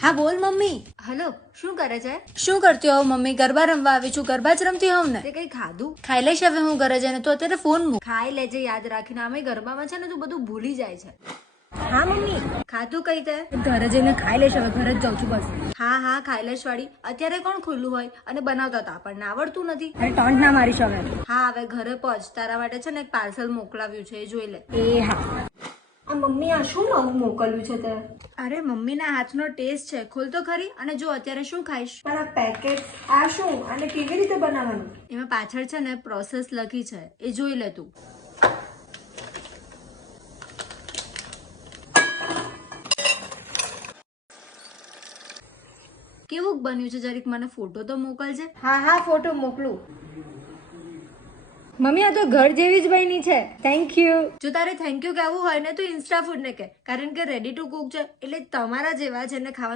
હા બોલ mummy. Hello, શું કરે છે? શું કરતી હોવ મમ્મી? ગરબા રમવા આવી છું. ગરબા જ રમતી હોવ ને. તે કઈ ખાધું? ખાઈ લઈશ હવે હું ઘરે જઈને. તો અત્યારે ફોન મૂક. ખાઈ લેજે યાદ રાખીને. આમે ગરબામાં છે ને તું બધું ભૂલી જાય છે. હા મમ્મી, ખાધું કઈ તે? ઘરે જઈને ખાઈ લઈશ હવે. ઘરે જ જાઉં છું બસ. હા ખાઈ લેશ વાળી. અત્યારે કોણ ખુલ્લું હોય અને બનાવતા તો આપણને આવડતું નથી. અરે ટોન્ટ ના મારીશ હવે. હા હવે ઘરે પહોંચ. તારા માટે છે ને એક પાર્સલ મોકલાવ્યું છે, એ જોઈ લે. એ હા. આ મમ્મી આ શું નવું મોકલ્યું છે તે? અરે મમ્મીના હાથનો ટેસ્ટ છે. ખોલ તો ખરી અને જો અત્યારે શું ખાઈશ. પણ આ પેકેટ આ શું અને કેવી રીતે બનાવવાનું? એમાં પાછળ છે ને પ્રોસેસ લખી છે, એ જોઈ લે તું. કેવું બન્યું છે જરીક મને ફોટો તો મોકલજે. હા ફોટો મોકલું. મમ્મી આ તો ઘર જેવી જ બની છે. Thank you. જો તારે થેન્ક યુ કહેવું હોય ને તો ઇન્સ્ટા ફૂડ ને કે, કારણ કે રેડી ટુ કુક છે એટલે તમારા જેવા જેને ખાવા